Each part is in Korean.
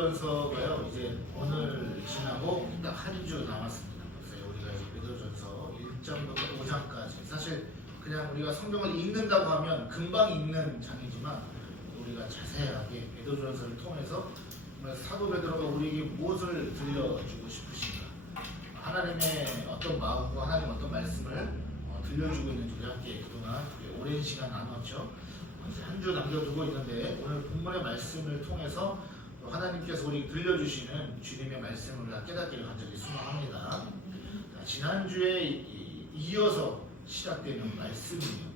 베드로전서가요 이제 오늘 지나고 딱 한 주 남았습니다. 그래서 우리가 이제 베드로전서 1장부터 5장까지 사실 그냥 우리가 성경을 읽는다고 하면 금방 읽는 장이지만 우리가 자세하게 베드로전서를 통해서 정말 사도 베드로가 우리에게 무엇을 들려주고 싶으신가, 하나님의 어떤 마음과 하나님 어떤 말씀을 들려주고 있는지 우리 함께 그동안 오랜 시간 나눴죠. 이제 한 주 남겨두고 있는데 오늘 본문의 말씀을 통해서 하나님께서 우리 들려주시는 주님의 말씀을 우리가 깨닫기를 간절히 소망합니다. 지난주에 이어서 시작되는 말씀이에요.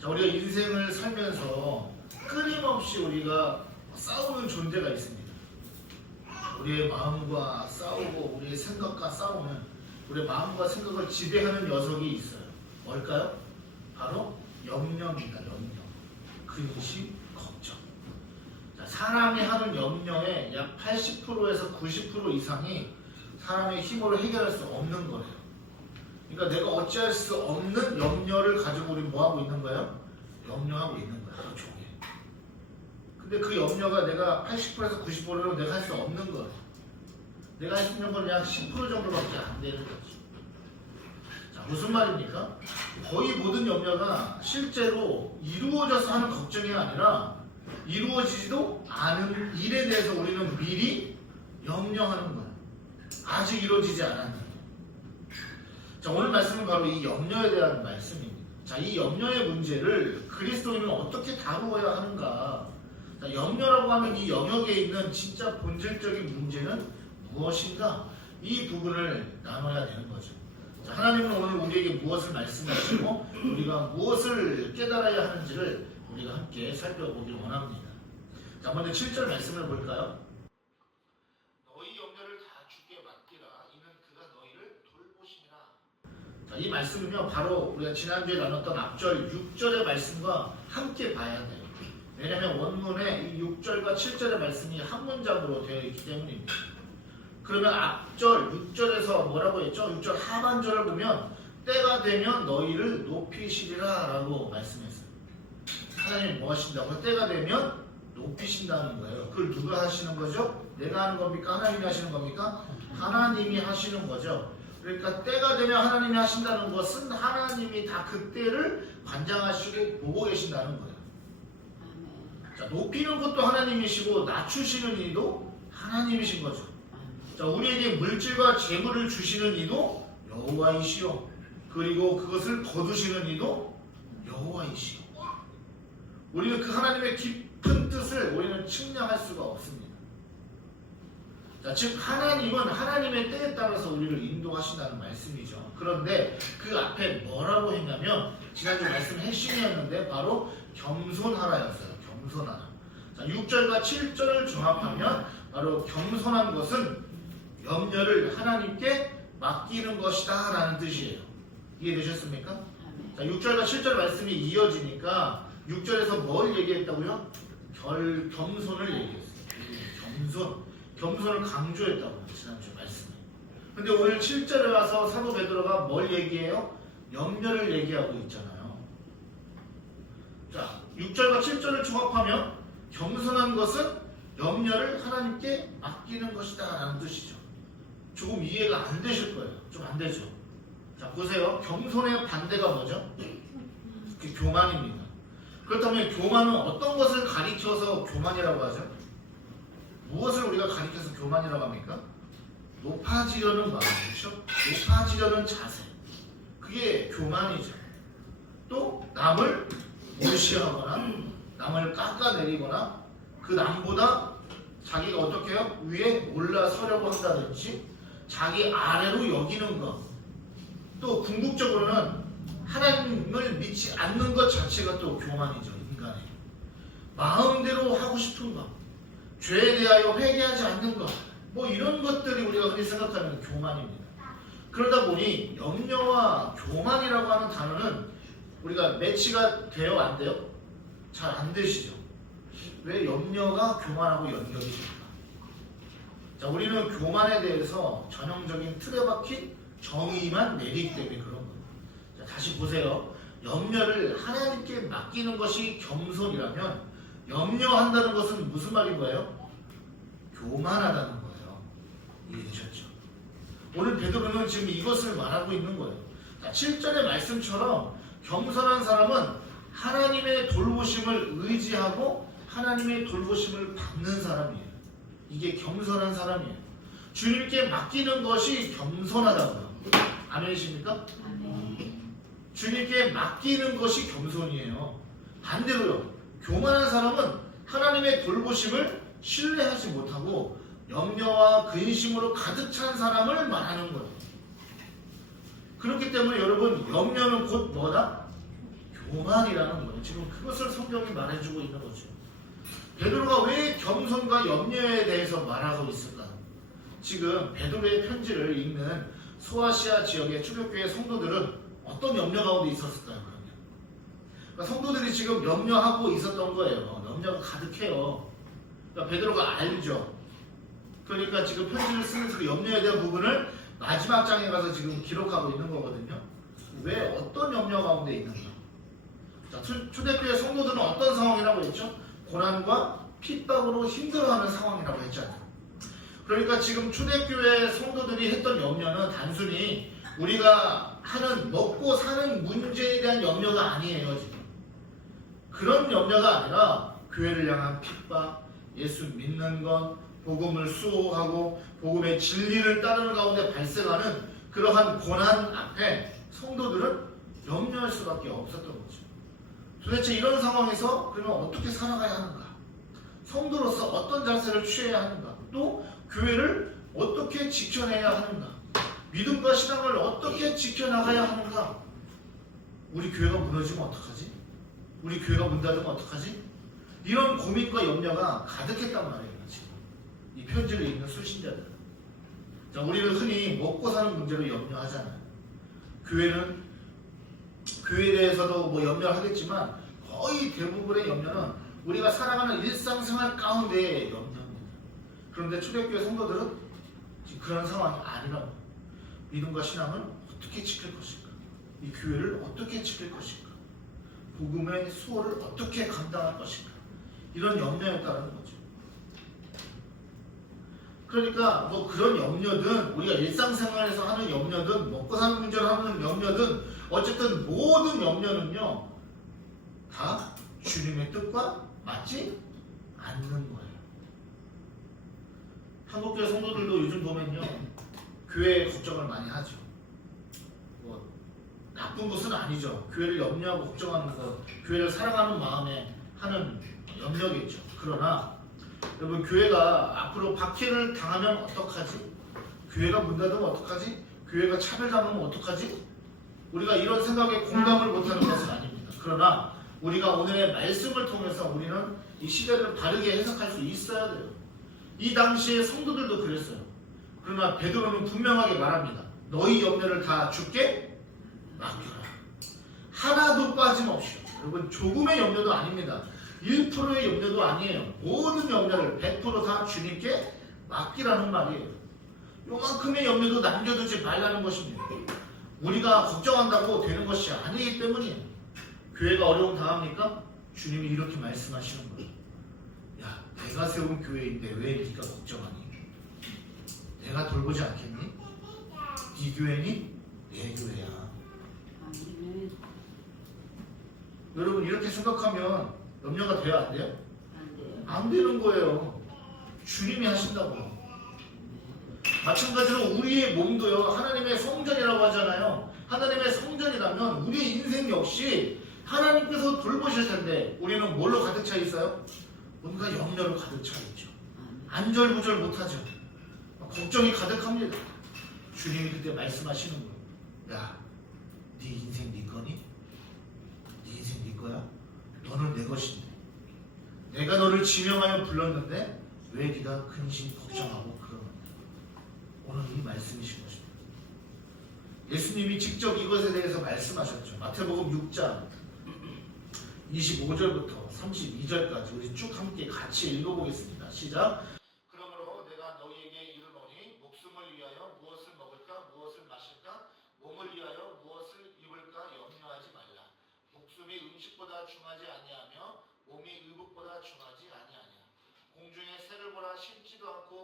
자, 우리가 인생을 살면서 끊임없이 우리가 싸우는 존재가 있습니다. 우리의 마음과 싸우고 우리의 생각과 싸우는, 우리의 마음과 생각을 지배하는 녀석이 있어요. 뭘까요? 바로 염려입니다. 염려. 근심, 걱정. 자, 사람이 하는 염려의 약 80%에서 90% 이상이 사람의 힘으로 해결할 수 없는 거예요. 그러니까 내가 어찌할 수 없는 염려를 가지고 우리 뭐하고 있는 거예요? 염려하고 있는 거예요. 하루 종일. 근데 그 염려가 내가 80%에서 90%로 내가 할 수 없는 거예요. 내가 할 수 있는 건 약 10% 정도밖에 안 되는 거죠. 자, 무슨 말입니까? 거의 모든 염려가 실제로 이루어져서 하는 걱정이 아니라 이루어지지도 않은 일에 대해서 우리는 미리 염려하는 거예요. 아직 이루어지지 않았는데. 자, 오늘 말씀은 바로 이 염려에 대한 말씀입니다. 자, 이 염려의 문제를 그리스도인은 어떻게 다루어야 하는가? 자, 염려라고 하면 이 영역에 있는 진짜 본질적인 문제는 무엇인가? 이 부분을 나눠야 되는 거죠. 자, 하나님은 오늘 우리에게 무엇을 말씀하시고 우리가 무엇을 깨달아야 하는지를 우리가 함께 살펴보길 원합니다. 자, 먼저 7절 말씀을 볼까요? 너희 염려를 다 주께 맡기라. 이는 그가 너희를 돌보시니라. 자, 이 말씀은요 바로 우리가 지난주에 나눴던 앞절 6절의 말씀과 함께 봐야 돼요. 왜냐하면 원문에 이 6절과 7절의 말씀이 한 문장으로 되어 있기 때문입니다. 그러면 앞절 6절에서 뭐라고 했죠? 6절 하반절을 보면 때가 되면 너희를 높이시리라 라고 말씀했어요. 하나님이 뭐 하신다고? 때가 되면 높이신다는 거예요. 그걸 누가 하시는 거죠? 내가 하는 겁니까? 하나님이 하시는 겁니까? 하나님이 하시는 거죠. 그러니까 때가 되면 하나님이 하신다는 것은 하나님이 다 그때를 관장하시고 보고 계신다는 거예요. 자, 높이는 것도 하나님이시고 낮추시는 이도 하나님이신 거죠. 자, 우리에게 물질과 재물을 주시는 이도 여호와이시요, 그리고 그것을 거두시는 이도 여호와이시요. 우리는 그 하나님의 깊은 뜻을 우리는 측량할 수가 없습니다. 자, 즉 하나님은 하나님의 때에 따라서 우리를 인도하신다는 말씀이죠. 그런데 그 앞에 뭐라고 했냐면 지난주 말씀 핵심이었는데 바로 겸손하라였어요. 겸손하라. 자, 6절과 7절을 종합하면 바로 겸손한 것은 염려를 하나님께 맡기는 것이다 라는 뜻이에요. 이해되셨습니까? 자, 6절과 7절 말씀이 이어지니까 6절에서 뭘 얘기했다고요? 겸손을 얘기했어요. 겸손을 강조했다고 지난주 말씀에. 근데 오늘 7절에 와서 사도 베드로가 뭘 얘기해요? 염려를 얘기하고 있잖아요. 자, 6절과 7절을 종합하면 겸손한 것은 염려를 하나님께 맡기는 것이다 라는 뜻이죠. 조금 이해가 안 되실 거예요. 좀 안 되죠. 자, 보세요. 겸손의 반대가 뭐죠? 그게 교만입니다. 그렇다면 교만은 어떤 것을 가리켜서 교만이라고 하죠? 무엇을 우리가 가리켜서 교만이라고 합니까? 높아지려는 마음, 그렇죠? 높아지려는 자세. 그게 교만이죠. 또 남을 무시하거나 남을 깎아내리거나 그 남보다 자기가 어떻게 해요? 위에 올라서려고 한다든지 자기 아래로 여기는 것. 또 궁극적으로는 하나님을 믿지 않는 것 자체가 또 교만이죠. 인간의 마음대로 하고 싶은 것, 죄에 대하여 회개하지 않는 것, 뭐 이런 것들이 우리가 흔히 생각하는 교만입니다. 그러다 보니 염려와 교만이라고 하는 단어는 우리가 매치가 돼요? 안 돼요? 잘 안 되시죠? 왜 염려가 교만하고 연결이 될까? 자, 우리는 교만에 대해서 전형적인 틀에 박힌 정의만 내리기 때문에 그런 거예요. 자, 다시 보세요. 염려를 하나님께 맡기는 것이 겸손이라면 염려한다는 것은 무슨 말인 거예요? 교만하다는 거예요. 이해되셨죠? 오늘 베드로는 지금 이것을 말하고 있는 거예요. 자, 7절의 말씀처럼 겸손한 사람은 하나님의 돌보심을 의지하고 하나님의 돌보심을 받는 사람이에요. 이게 겸손한 사람이에요. 주님께 맡기는 것이 겸손하다고요. 아멘이십니까? 주님께 맡기는 것이 겸손이에요. 반대로요. 교만한 사람은 하나님의 돌보심을 신뢰하지 못하고 염려와 근심으로 가득 찬 사람을 말하는 거예요. 그렇기 때문에 여러분, 염려는 곧 뭐다? 교만이라는 거예요. 지금 그것을 성경이 말해주고 있는 거죠. 베드로가 왜 겸손과 염려에 대해서 말하고 있을까? 지금 베드로의 편지를 읽는 소아시아 지역의 초대교회 성도들은 어떤 염려 가운데 있었을까요? 그러니까 성도들이 지금 염려하고 있었던 거예요. 염려가 가득해요. 그러니까 베드로가 알죠. 그러니까 지금 편지를 쓰면서 그 염려에 대한 부분을 마지막 장에 가서 지금 기록하고 있는 거거든요. 왜 어떤 염려 가운데 있는가? 자, 초대교회 성도들은 어떤 상황이라고 했죠? 고난과 핍박으로 힘들어하는 상황이라고 했잖아요. 그러니까 지금 초대교회 성도들이 했던 염려는 단순히 우리가 하는 먹고 사는 문제에 대한 염려가 아니에요. 지금 그런 염려가 아니라 교회를 향한 핍박, 예수 믿는 것, 복음을 수호하고 복음의 진리를 따르는 가운데 발생하는 그러한 고난 앞에 성도들은 염려할 수밖에 없었던 거죠. 도대체 이런 상황에서 그러면 어떻게 살아가야 하는가? 성도로서 어떤 자세를 취해야 하는가? 또 교회를 어떻게 지켜내야 하는가? 믿음과 신앙을 어떻게 지켜나가야 하는가? 우리 교회가 무너지면 어떡하지? 우리 교회가 문 닫으면 어떡하지? 이런 고민과 염려가 가득했단 말이에요. 지금 이 편지를 읽는 수신자들. 자, 우리는 흔히 먹고 사는 문제로 염려하잖아요. 교회는 교회에 대해서도 뭐 염려를 하겠지만 거의 대부분의 염려는 우리가 살아가는 일상생활 가운데의 염려입니다. 그런데 초대교회 성도들은 지금 그런 상황이 아니라고. 믿음과 신앙을 어떻게 지킬 것인가? 이 교회를 어떻게 지킬 것인가? 복음의 수호를 어떻게 감당할 것인가? 이런 염려였다는 거죠. 그러니까 뭐 그런 염려든 우리가 일상생활에서 하는 염려든 먹고 사는 문제로 하는 염려든 어쨌든 모든 염려는요 다 주님의 뜻과 맞지 않는 거예요. 한국교회 성도들도 요즘 보면요 교회 걱정을 많이 하죠. 뭐 나쁜 것은 아니죠. 교회를 염려하고 걱정하는 것, 교회를 사랑하는 마음에 하는 염려겠죠. 그러나 여러분 교회가 앞으로 박해를 당하면 어떡하지? 교회가 문 닫으면 어떡하지? 교회가 차별당하면 어떡하지? 우리가 이런 생각에 공감을 못하는 것은 아닙니다. 그러나 우리가 오늘의 말씀을 통해서 우리는 이 시대를 바르게 해석할 수 있어야 돼요. 이 당시에 성도들도 그랬어요. 그러나 베드로는 분명하게 말합니다. 너희 염려를 다 주께 맡겨라. 하나도 빠짐없이. 여러분 조금의 염려도 아닙니다. 1%의 염려도 아니에요. 모든 염려를 100% 다 주님께 맡기라는 말이에요. 요만큼의 염려도 남겨두지 말라는 것입니다. 우리가 걱정한다고 되는 것이 아니기 때문이에요. 교회가 어려움 당합니까? 주님이 이렇게 말씀하시는 거예요. 야, 내가 세운 교회인데 왜 네가 걱정하니? 내가 돌보지 않겠니? 네 교회니? 내 교회야. 여러분 이렇게 생각하면 염려가 돼야 안 돼요? 안 되는 거예요. 주님이 하신다고. 마찬가지로 우리의 몸도요 하나님의 성전이라고 하잖아요. 하나님의 성전이라면 우리의 인생 역시 하나님께서 돌보실 텐데 우리는 뭘로 가득 차 있어요? 뭔가 염려로 가득 차 있죠. 안절부절 못하죠. 걱정이 가득합니다. 주님이 그때 말씀하시는 거예요. 야, 네 인생 네 거니? 네 인생 네 거야? 너는 내 것인데 내가 너를 지명하여 불렀는데 왜 네가 근심 걱정하고 그러는데? 오늘 이 말씀이신 것입니다. 예수님이 직접 이것에 대해서 말씀하셨죠. 마태복음 6장 25절부터 32절까지 우리 쭉 함께 같이 읽어보겠습니다. 시작. 그러므로 내가 너희에게 이르노니 목숨을 위하여 무엇을 먹을까 무엇을 마실까 몸을 위하여 무엇을 입을까 염려하지 말라. 목숨이 음식보다 중하지 아니하며 몸이 의복보다 중하지 아니하냐. 공중의 새를 보라 심지도 않고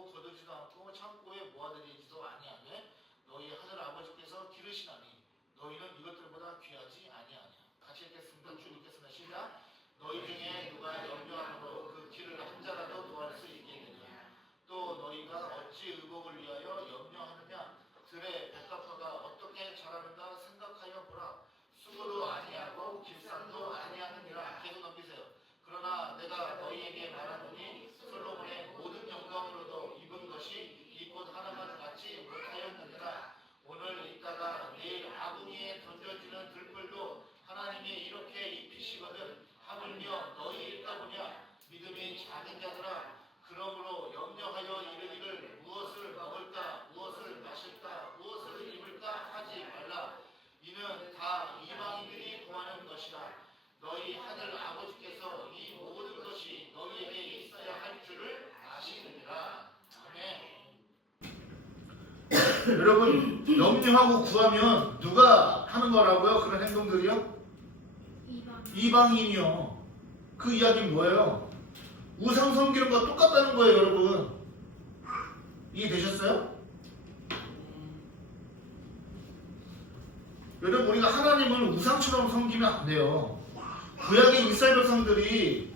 너희 중에 누가 염려함으로 그 길을 한 자라도 도할 수 있겠느냐. 또 너희가 어찌 의복을 위하여 염려하느냐. 들의 백합화가 어떻게 자라는가 생각하여 보라. 수고도 아니하고 길쌈도 아니하느니라. 계속 넘기세요. 그러나 내가 너희에게 말하노니 솔로몬의 모든 영광으로도 입은 것이 이 꽃 하나만 갖지 못하였느니라. 오늘 있다가 내일 아궁이에 던져지는 들불도 하나님이 이렇게 입히시거든. 하물며 너희 있다보냐. 믿음이 작은 자들아. 그러므로 염려하여 이르기를 무엇을 먹을까 무엇을 마실까 무엇을 입을까 하지 말라. 이는 다 이방인들이 구하는 것이라. 너희 하늘 아버지께서 이 모든 것이 너희에게 있어야 할 줄을 아시느니라. 아멘. 여러분, 염려하고 구하면 누가 하는 거라고요? 그런 행동들이요? 이방인이요. 그 이야기는 뭐예요? 우상 섬기는 거 똑같다는 거예요, 여러분. 이해되셨어요? 여러분, 우리가 하나님을 우상처럼 섬기면 안 돼요. 구약의 이스라엘 백성들이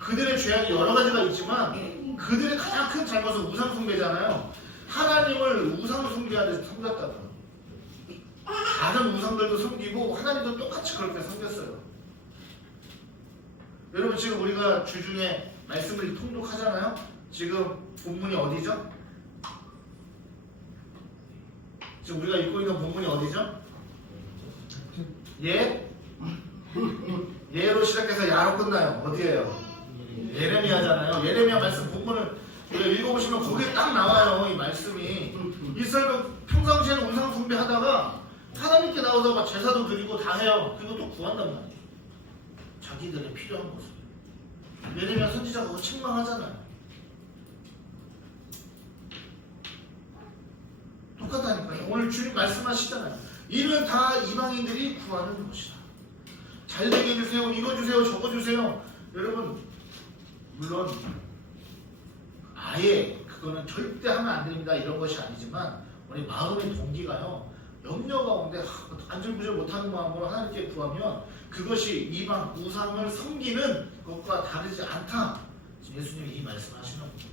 그들의 죄악이 여러 가지가 있지만 그들의 가장 큰 잘못은 우상 숭배잖아요. 하나님을 우상을 섬겨야 섬겼다고요. 다른 우상들도 섬기고 하나님도 똑같이 그렇게 섬겼어요. 여러분, 지금 우리가 주중에 말씀을 통독하잖아요. 지금 본문이 어디죠? 지금 우리가 읽고 있는 본문이 어디죠? 예? 예로 시작해서 야로 끝나요. 어디예요? 예레미야잖아요. 예레미야 말씀 본문을 우리가 읽어보시면 거기에 딱 나와요. 이 말씀이. 이스라엘 평상시에는 우상 숭배하다가 하나님께 나와서 막 제사도 드리고 다 해요. 그리고 또 구한단 말이에요. 자기들의 필요한 것을. 예레미야 선지자가 그거 책망하잖아요. 똑같다니까요. 오늘 주님 말씀하시잖아요. 이는 다 이방인들이 구하는 것이다. 잘 되게 해주세요. 이거 주세요. 저거 주세요. 여러분, 물론 아예 그거는 절대 하면 안 됩니다. 이런 것이 아니지만 우리 마음의 동기가요. 염려 가운데 안절부절 못하는 마음으로 하나님께 구하면 그것이 이방 우상을 섬기는 것과 다르지 않다. 예수님이 이 말씀하시는 겁니다.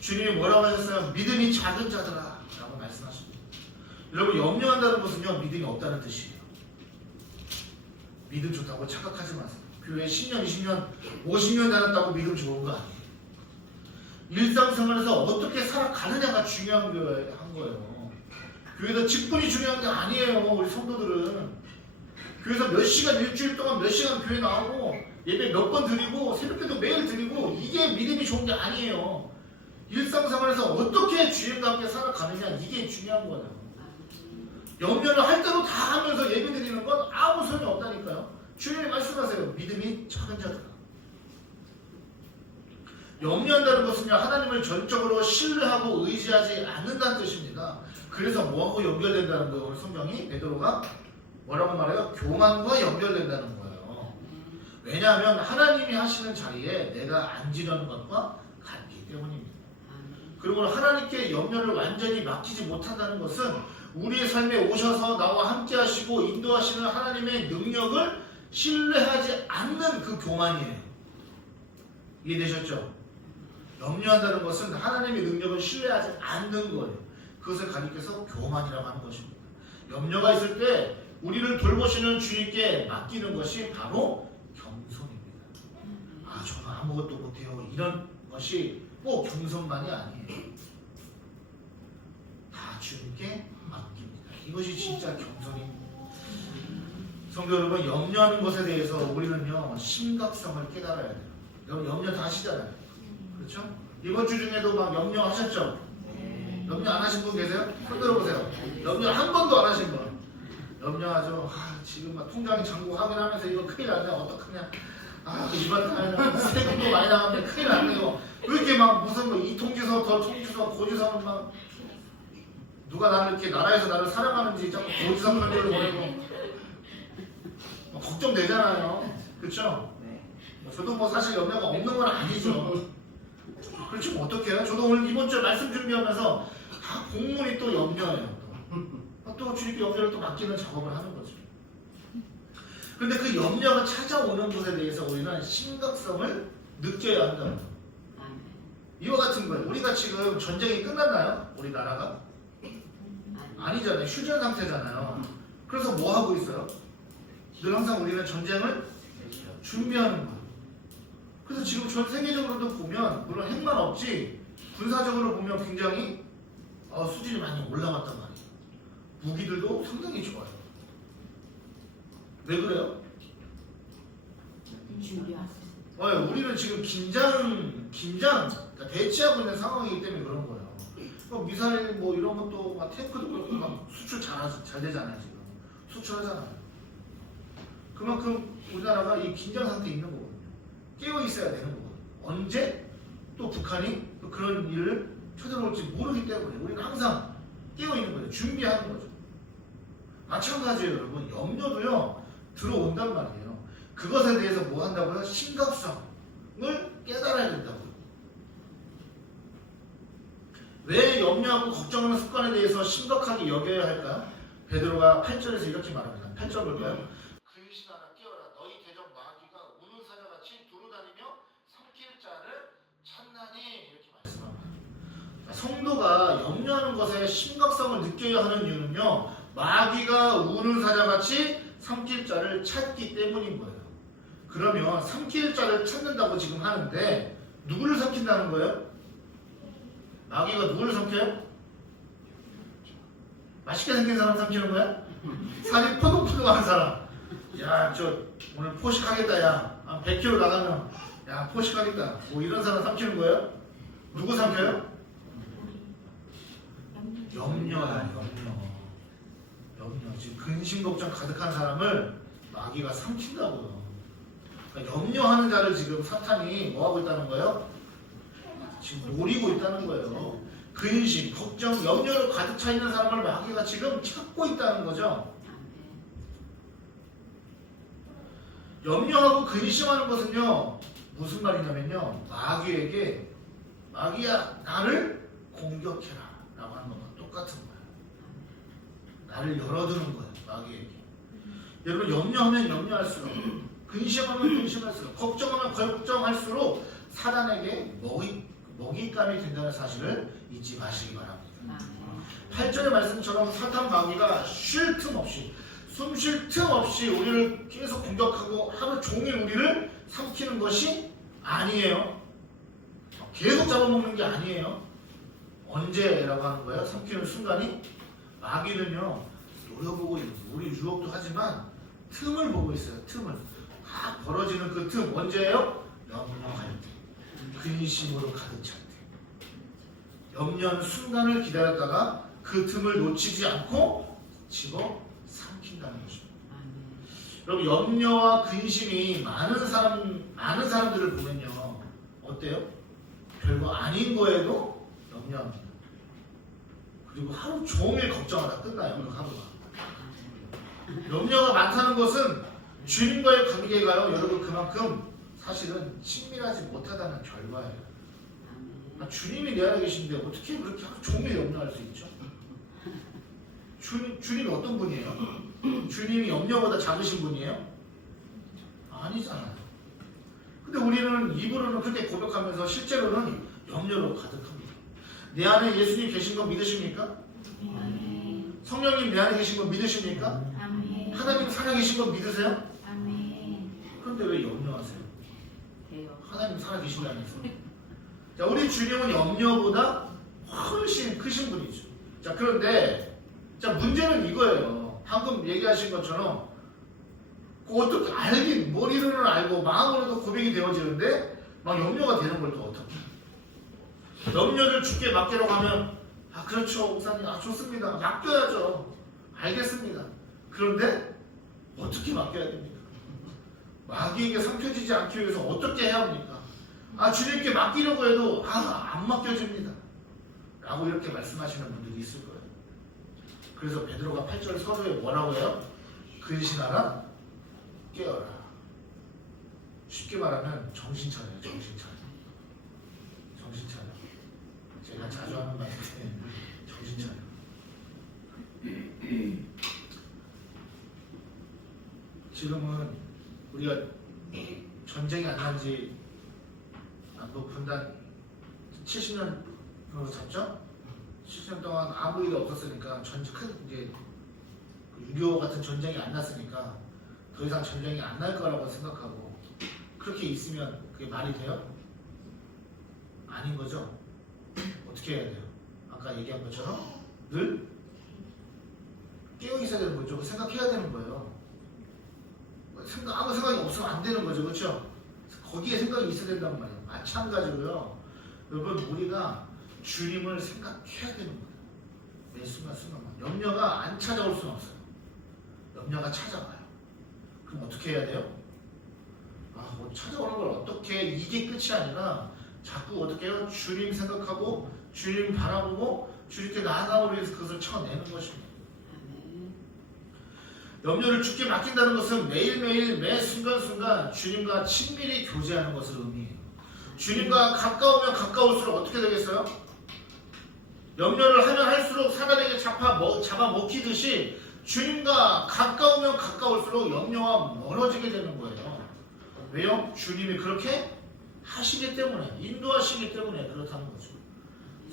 주님이 뭐라고 하셨어요? 믿음이 작은 자들아 라고 말씀하십니다. 여러분, 염려한다는 것은요, 믿음이 없다는 뜻이에요. 믿음 좋다고 착각하지 마세요. 교회 10년, 20년, 50년 다녔다고 믿음 좋은 거 아니에요. 일상생활에서 어떻게 살아가느냐가 중요한 거예요. 교회에서 직분이 중요한 게 아니에요. 우리 성도들은 교회에서 몇 시간, 일주일 동안 몇 시간 교회 나오고 예배 몇 번 드리고 새벽기도 매일 드리고 이게 믿음이 좋은 게 아니에요. 일상생활에서 어떻게 주님과 함께 살아가느냐, 이게 중요한 거예요. 염려를 할 대로 다 하면서 예배 드리는 건 아무 소용이 없다니까요. 주님이 말씀하세요. 믿음이 작은 자들아. 염려한다는 것은요, 하나님을 전적으로 신뢰하고 의지하지 않는다는 뜻입니다. 그래서 뭐하고 연결된다는 거예요? 오늘 성경이 베드로가 뭐라고 말해요? 교만과 연결된다는 거예요. 왜냐하면 하나님이 하시는 자리에 내가 앉으려는 것과 같기 때문입니다. 그리고 하나님께 염려를 완전히 맡기지 못한다는 것은 우리의 삶에 오셔서 나와 함께 하시고 인도하시는 하나님의 능력을 신뢰하지 않는 그 교만이에요. 이해되셨죠? 염려한다는 것은 하나님의 능력을 신뢰하지 않는 거예요. 그것을 가리켜서 교만이라고 하는 것입니다. 염려가 있을 때 우리를 돌보시는 주님께 맡기는 것이 바로 겸손입니다. 아, 저는 아무것도 못해요. 이런 것이 꼭 겸손만이 아니에요. 다 주님께 맡깁니다. 이것이 진짜 겸손입니다. 성도 여러분, 염려하는 것에 대해서 우리는요, 심각성을 깨달아야 돼요. 여러분, 염려 다 하시잖아요. 그렇죠? 이번 주 중에도 막 염려하셨죠? 염려 안 하신 분 계세요? 손 들어보세요. 염려 한 번도 안 하신 분. 염려하죠. 아, 지금 막 통장에 잔고 확인하면서 이거 큰일 났네. 어떡하냐. 아, 이번 달에 세금도 많이 나가면 큰일 났네요. 왜 이렇게 막 무슨 거 이 통지서, 저 통지서, 고지서는 막 누가 나를 이렇게 나라에서 나를 사랑하는지 자꾸 고지서 편지를 보내고 걱정되잖아요. 그렇죠? 저도 뭐 사실 염려가 없는 건 아니죠. 그렇지 뭐 어떡해요? 저도 오늘 이번 주에 말씀 준비하면서 공문이 또 염려예요. 또 주님께 염려를 또 맡기는 작업을 하는 거죠. 근데 그 염려가 찾아오는 것에 대해서 우리는 심각성을 느껴야 한다. 이와 같은 거예요. 우리가 지금 전쟁이 끝났나요? 우리나라가? 아니잖아요. 휴전 상태잖아요. 그래서 뭐 하고 있어요? 늘 항상 우리는 전쟁을 준비하는 거예요. 그래서 지금 전 세계적으로도 보면 물론 핵만 없지 군사적으로 보면 굉장히 수준이 많이 올라갔단 말이에요. 무기들도 상당히 좋아요. 왜 그래요? 우리는 지금 그러니까 대치하고 있는 상황이기 때문에 그런 거예요. 미사일 뭐 이런 것도 막 탱크도 그렇고 막 수출 잘 되잖아요. 지금 수출하잖아요. 그만큼 우리나라가 이 긴장 상태에 있는 거거든요. 깨어 있어야 되는 거거든요. 언제 또 북한이 또 그런 일을 쳐들어올지 모르기 때문에 우리는 항상 깨어 있는 거예요. 준비하는 거죠. 마찬가지예요, 여러분. 염려도요 들어온단 말이에요. 그것에 대해서 뭐 한다고요? 심각성을 깨달아야 된다고요. 왜 염려하고 걱정하는 습관에 대해서 심각하게 여겨야 할까요? 베드로가 8절에서 이렇게 말합니다. 8절 볼까요? 근신하라 깨어라 너희 대적 마귀가 우는 사자같이 두루다니며 삼킬 자를 찾나니 이렇게 말씀합니다. 성도가 염려하는 것에 심각성을 느껴야 하는 이유는요. 마귀가 우는 사자같이 삼킬 자를 찾기 때문인 거예요. 그러면 삼킬 자를 찾는다고 지금 하는데 누구를 삼킨다는 거예요? 마귀가 누구를 삼켜요? 맛있게 생긴 사람 삼키는 거야? 살이 포동포동한 사람. 야, 저 오늘 포식하겠다. 야, 한 100kg 나가면 야, 포식하겠다. 뭐 이런 사람 삼키는 거예요? 누구 삼켜요? 염려야, 염려. 지금 근심 걱정 가득한 사람을 마귀가 삼킨다고요. 그러니까 염려하는 자를 지금 사탄이 뭐 하고 있다는 거예요? 지금 노리고 있다는 거예요. 근심, 걱정, 염려로 가득 차 있는 사람을 마귀가 지금 찾고 있다는 거죠. 염려하고 근심하는 것은요, 무슨 말이냐면요, 마귀에게 마귀야 나를 공격해라 라고 하는 것과 똑같은 거예요. 나를 열어두는 거예요, 마귀에게. 여러분, 염려하면 염려할수록, 근심하면 근심할수록, 걱정하면 걱정할수록 사단에게 먹잇감이 된다는 사실을 잊지 마시기 바랍니다. 8절의 말씀처럼 사탄 마귀가 쉴 틈 없이, 숨 쉴 틈 없이 우리를 계속 공격하고 하루 종일 우리를 삼키는 것이 아니에요. 계속 잡아먹는 게 아니에요. 언제라고 하는 거예요? 삼키는 순간이? 마귀는요, 노려보고 있는, 우리 유혹도 하지만 틈을 보고 있어요. 틈을. 막 벌어지는 그 틈. 언제예요? 염려할 때. 근심으로 가득 찰 때. 염려하는 순간을 기다렸다가 그 틈을 놓치지 않고 집어 삼킨다는 것입니다. 여러분, 염려와 근심이 많은 사람들을 보면요, 어때요? 별거 아닌 거에도 염려합니다. 그리고 하루 종일 걱정하다 끝나요. 그 하루가. 염려가 많다는 것은 주님과의 관계가요, 여러분, 그만큼 사실은 친밀하지 못하다는 결과예요. 주님이 내 안에 계신데 어떻게 그렇게 하루 종일 염려할 수 있죠? 주님이 어떤 분이에요? 주님이 염려보다 작으신 분이에요? 아니잖아요. 근데 우리는 입으로는 그렇게 고백하면서 실제로는 염려로 가득합니다. 내 안에 예수님 계신 거 믿으십니까? 성령님 내 안에 계신 거 믿으십니까? 하나님 살아계신 거 믿으세요? 그런데 왜 염려하세요? 하나님 살아계신다는 거예요. 자, 우리 주님은 염려보다 훨씬 크신 분이죠. 자, 그런데 자, 문제는 이거예요. 방금 얘기하신 것처럼 어떻게 알긴 머리로는 알고 마음으로도 고백이 되어지는데 막 염려가 되는 걸 또 어떻게? 염려를 주께 맡기라고 하면 그렇죠 목사님, 좋습니다. 맡겨야죠. 알겠습니다. 그런데 어떻게 맡겨야 됩니까? 마귀에게 삼켜지지 않기 위해서 어떻게 해야 합니까? 주님께 맡기려고 해도 안 맡겨집니다. 라고 이렇게 말씀하시는 분들이 있을 거예요. 그래서 베드로가 8절 서두에 뭐라고 해요? 근신하라, 깨어라. 쉽게 말하면 정신 차려요. 정신 차려. 정신 차려. 제가 자주 하는 말인데 정신 차려. 지금은 우리가 전쟁이 안 난 지 뭐 분단 70년으로 잡죠? 70년 동안 아무 일이 없었으니까 이제 6.25 같은 전쟁이 안 났으니까 더 이상 전쟁이 안 날 거라고 생각하고 그렇게 있으면 그게 말이 돼요? 아닌 거죠? 어떻게 해야 돼요? 아까 얘기한 것처럼 늘 깨어 있어야 되는 거죠. 생각해야 되는 거예요. 아무 생각이 없으면 안 되는 거죠. 그렇죠? 거기에 생각이 있어야 된단 말이에요. 마찬가지로요. 여러분 우리가 주님을 생각해야 되는 거예요. 매 순간순간 염려가 안 찾아올 수는 없어요. 염려가 찾아와요. 그럼 어떻게 해야 돼요? 뭐 찾아오는 걸 어떻게 이게 끝이 아니라 자꾸 어떻게 해요? 주님 생각하고 주님 바라보고 주님께 나아감으로 위해서 그것을 쳐내는 것입니다. 염려를 주께 맡긴다는 것은 매일매일 매 순간순간 주님과 친밀히 교제하는 것을 의미해요. 주님과 가까우면 가까울수록 어떻게 되겠어요? 염려를 하면 할수록 사단에게 잡아먹히듯이 주님과 가까우면 가까울수록 염려와 멀어지게 되는 거예요. 왜요? 주님이 그렇게 하시기 때문에, 인도하시기 때문에 그렇다는 거죠.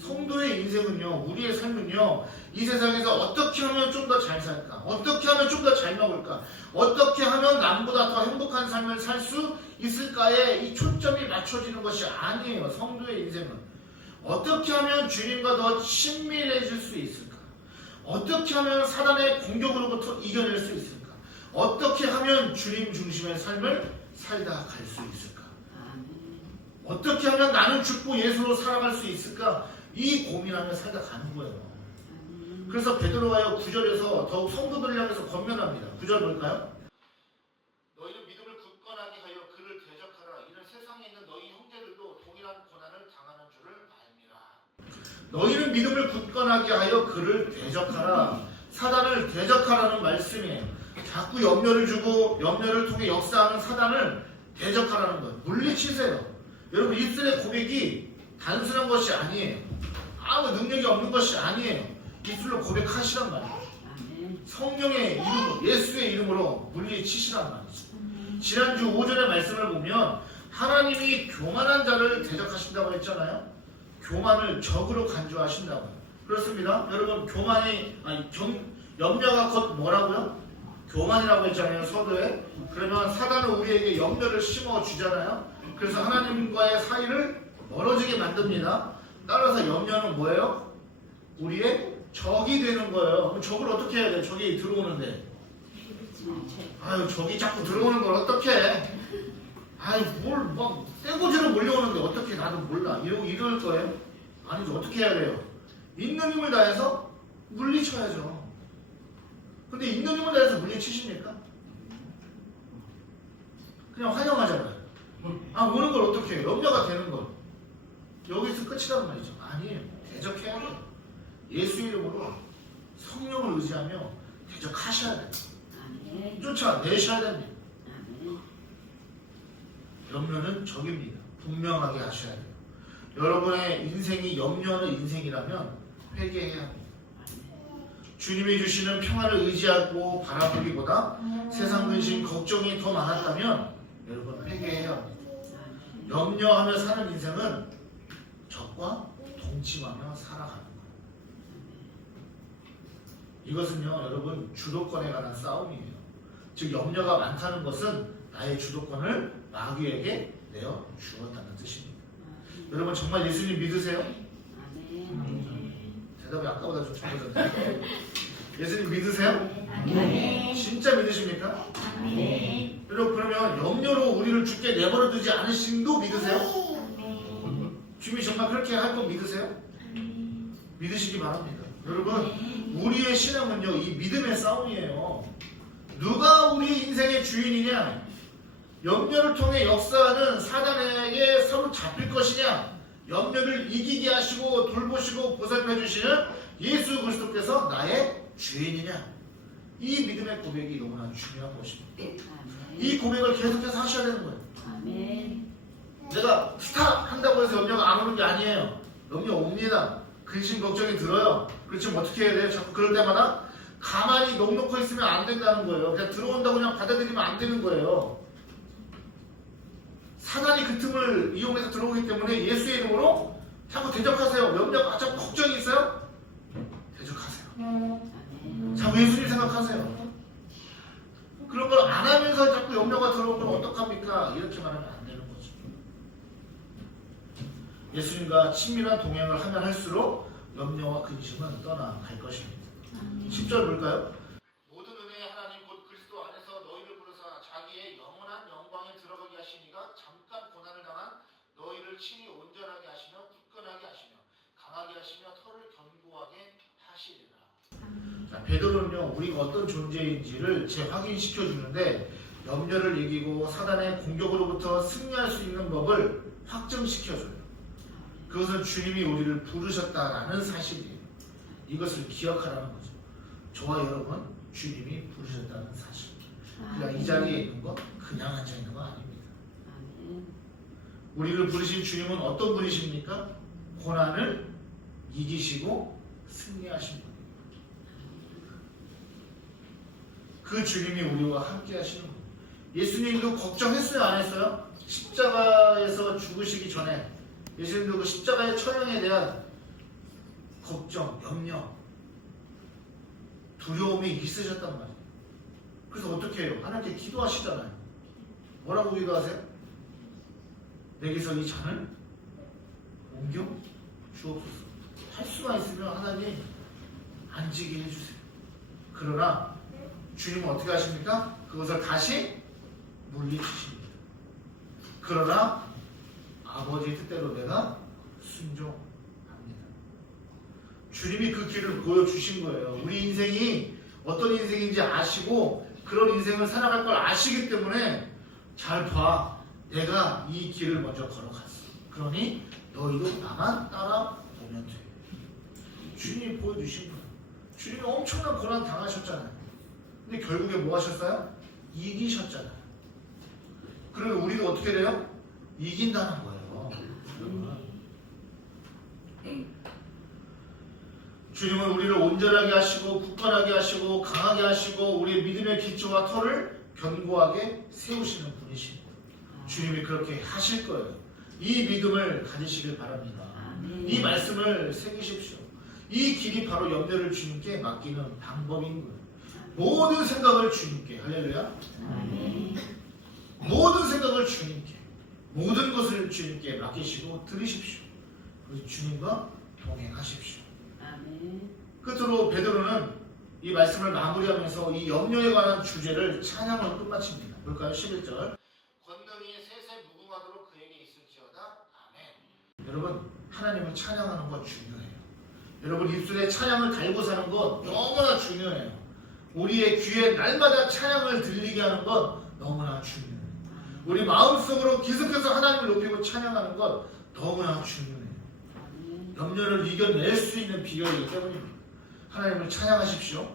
성도의 인생은요, 우리의 삶은요, 이 세상에서 어떻게 하면 좀 더 잘 살까? 어떻게 하면 좀 더 잘 먹을까? 어떻게 하면 남보다 더 행복한 삶을 살 수 있을까에 이 초점이 맞춰지는 것이 아니에요. 성도의 인생은 어떻게 하면 주님과 더 친밀해질 수 있을까? 어떻게 하면 사단의 공격으로부터 이겨낼 수 있을까? 어떻게 하면 주님 중심의 삶을 살다 갈 수 있을까? 어떻게 하면 나는 죽고 예수로 살아갈 수 있을까? 이 고민하며 살다 가는 거예요. 그래서 베드로가요 9절에서 더욱 성도들을 향해서 권면합니다. 9절 볼까요? 너희는 믿음을 굳건하게 하여 그를 대적하라. 이는 세상에 있는 너희 형제들도 동일한 고난을 당하는 줄을 알미라. 너희는 믿음을 굳건하게 하여 그를 대적하라. 사단을 대적하라는 말씀이에요. 자꾸 염려를 주고 염려를 통해 역사하는 사단을 대적하라는 거예요. 물리치세요. 여러분 입술의 고백이 단순한 것이 아니에요. 아무 능력이 없는 것이 아니에요. 입술로 고백하시란 말이에요. 성령의 이름으로, 예수의 이름으로 물리치시란 말이죠. 지난주 5절의 말씀을 보면 하나님이 교만한 자를 대적하신다고 했잖아요. 교만을 적으로 간주하신다고요. 그렇습니다. 여러분 염려가 곧 뭐라고요? 교만이라고 했잖아요. 서두에. 그러면 사단은 우리에게 염려를 심어주잖아요. 그래서 하나님과의 사이를 멀어지게 만듭니다. 따라서 염려는 뭐예요? 우리의 적이 되는 거예요. 그럼 적을 어떻게 해야 돼? 적이 들어오는데. 적이 자꾸 들어오는 걸 어떻게 해? 뭘 막 떼고지로 몰려오는데 어떻게 나도 몰라. 이럴 거예요? 아니죠. 어떻게 해야 돼요? 있는 힘을 다해서 물리쳐야죠. 근데 있는 힘을 다해서 물리치십니까? 그냥 환영하잖아요. 오는 걸 어떻게 해요? 염려가 되는 걸. 여기서 끝이란 말이죠. 아니에요. 대적해야 돼요. 예수 이름으로 성령을 의지하며 대적하셔야 돼요. 쫓아내셔야 됩니다. 염려는 적입니다. 분명하게 하셔야 돼요. 여러분의 인생이 염려하는 인생이라면 회개해야 합니다. 주님이 주시는 평화를 의지하고 바라보기보다 세상 근심, 걱정이 더 많았다면 여러분 회개해야 합니다. 염려하며 사는 인생은 적과 동침하며 살아가는 거예요. 이것은요 여러분 주도권에 관한 싸움이에요. 즉 염려가 많다는 것은 나의 주도권을 마귀에게 내어 주었다는 뜻입니다. 여러분 정말 예수님 믿으세요? 대답이 아까보다 좀 적어졌네요. 예수님 믿으세요? 진짜 믿으십니까? 여러분 그러면 염려로 우리를 죽게 내버려 두지 않으심도 믿으세요? 주님이 정말 그렇게 할 거 믿으세요? 믿으시기 바랍니다. 여러분 우리의 신앙은요 이 믿음의 싸움이에요. 누가 우리 인생의 주인이냐? 염려를 통해 역사하는 사단에게 서로 잡힐 것이냐? 염려를 이기게 하시고 돌보시고 보살펴 주시는 예수 그리스도께서 나의 주인이냐? 이 믿음의 고백이 너무나 중요한 것입니다. 이 고백을 계속해서 하셔야 되는 거예요. 내가 스탑 한다고 해서 염려가 안 오는 게 아니에요. 염려 옵니다. 근심 걱정이 들어요. 그렇지만 어떻게 해야 돼요? 자꾸 그럴 때마다 가만히 넋놓고 있으면 안 된다는 거예요. 그냥 들어온다고 그냥 받아들이면 안 되는 거예요. 사단이 그 틈을 이용해서 들어오기 때문에 예수의 이름으로 자꾸 대적하세요. 염려가 자꾸 걱정이 있어요? 대적하세요. 자꾸 예수님 생각하세요. 그런 걸 안 하면서 자꾸 염려가 들어오면 어떡합니까? 이렇게 말하면 안 되는 거죠. 예수님과 친밀한 동행을 하면 할수록 염려와 근심은 떠나갈 것입니다. 10절 볼까요? 모든 은혜의 하나님 곧 그리스도 안에서 너희를 부르사 자기의 영원한 영광에 들어가게 하시니가 잠깐 고난을 당한 너희를 친히 온전하게 하시며 굳건하게 하시며 강하게 하시며 털을 견고하게 하시리라. 자, 베드로는요, 우리가 어떤 존재인지를 재확인시켜 주는데 염려를 이기고 사단의 공격으로부터 승리할 수 있는 법을 확증시켜 줘요. 그것은 주님이 우리를 부르셨다라는 사실이에요. 이것을 기억하라는 거죠. 저와 여러분, 주님이 부르셨다는 사실. 그냥 이 자리에 있는 거 그냥 앉아 있는 거 아닙니다. 우리를 부르신 주님은 어떤 분이십니까? 고난을 이기시고 승리하신 분. 그 주님이 우리와 함께 하시는 분. 예수님도 걱정했어요, 안 했어요? 십자가에서 죽으시기 전에 예수님도 그 십자가의 처형에 대한 걱정, 염려, 두려움이 있으셨단 말이에요. 그래서 어떻게 해요? 하나님께 기도하시잖아요. 뭐라고 기도하세요? 내게서 이 잔을 옮겨 주옵소서. 할 수가 있으면 하나님 안지게 해주세요. 그러나 주님은 어떻게 하십니까? 그것을 다시 물리치십니다. 그러나 아버지의 뜻대로 내가 순종합니다. 주님이 그 길을 보여주신 거예요. 우리 인생이 어떤 인생인지 아시고 그런 인생을 살아갈 걸 아시기 때문에 잘 봐. 내가 이 길을 먼저 걸어갔어. 그러니 너희도 나만 따라오면 돼. 주님이 보여주신 거예요. 주님이 엄청난 고난 당하셨잖아요. 근데 결국에 뭐 하셨어요? 이기셨잖아요. 그러면 우리도 어떻게 돼요? 이긴다는 거예요. 주님은 우리를 온전하게 하시고 굳건하게 하시고 강하게 하시고 우리의 믿음의 기초와 털을 견고하게 세우시는 분이십니다. 주님이 그렇게 하실 거예요. 이 믿음을 가지시길 바랍니다. 이 말씀을 새기십시오. 이 길이 바로 염려를 주님께 맡기는 방법인 거예요. 모든 생각을 주님께, 할렐루야. 모든 생각을 주님께, 모든 것을 주님께 맡기시고 들으십시오. 그래서 주님과 동행하십시오. 끝으로 베드로는 이 말씀을 마무리하면서 이 염려에 관한 주제를 찬양으로 끝마칩니다. 볼까요? 11절. 권능이 세세 무궁하도록 그에게 있을지어다. 아멘. 여러분, 하나님을 찬양하는 건 중요해요. 여러분 입술에 찬양을 달고 사는 건 너무나 중요해요. 우리의 귀에 날마다 찬양을 들리게 하는 건 너무나 중요해요. 우리 마음속으로 계속해서 하나님을 높이고 찬양하는 건 너무나 중요해요. 염려를 이겨낼 수 있는 비결이기 때문입니다. 하나님을 찬양하십시오.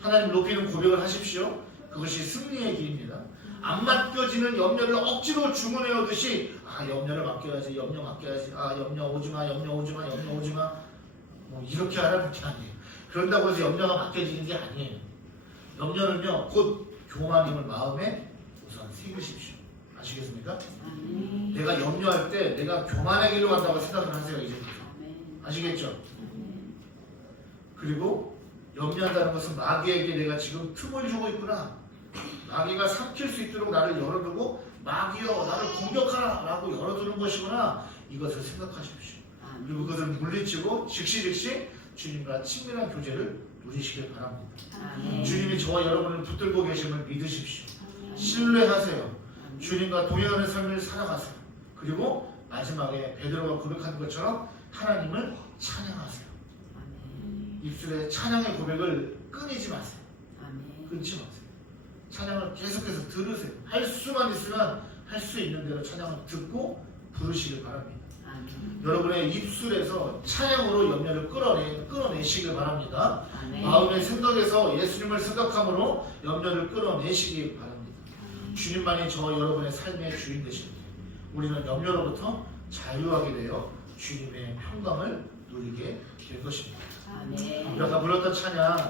하나님을 높이는 고백을 하십시오. 그것이 승리의 길입니다. 안 맡겨지는 염려를 억지로 주문해오듯이 염려를 맡겨야지, 염려 맡겨야지, 염려 오지마, 염려 오지마, 염려 오지마, 뭐 이렇게 하라는 게 아니에요. 그런다고 해서 염려가 맡겨지는 게 아니에요. 염려는요 곧 교만임을 마음에 우선 새기십시오. 아시겠습니까? 내가 염려할 때 내가 교만의 길로 간다고 생각을 하세요. 이제부터. 아시겠죠? 그리고 염려한다는 것은 마귀에게 내가 지금 틈을 주고 있구나. 마귀가 삼킬 수 있도록 나를 열어두고 마귀여 나를 공격하라 라고 열어두는 것이구나. 이것을 생각하십시오. 그리고 그것을 물리치고 즉시 주님과 친밀한 교제를 누리시길 바랍니다. 주님이 저와 여러분을 붙들고 계심을 믿으십시오. 신뢰하세요. 주님과 동행하는 삶을 살아가세요. 그리고 마지막에 베드로가 고백한 것처럼 하나님을 찬양하세요. 입술에 찬양의 고백을 끊이지 마세요. 끊지 마세요. 찬양을 계속해서 들으세요. 할 수만 있으면 할 수 있는 대로 찬양을 듣고 부르시길 바랍니다. 여러분의 입술에서 찬양으로 염려를 끌어내시길 바랍니다. 마음의 생각에서 예수님을 생각함으로 염려를 끌어내시길 바랍니다. 주님만이 저와 여러분의 삶의 주인 되십니다. 우리는 염려로부터 자유하게 되어 주님의 평강을 누리게 될 것입니다. 우리가 불렀던 찬양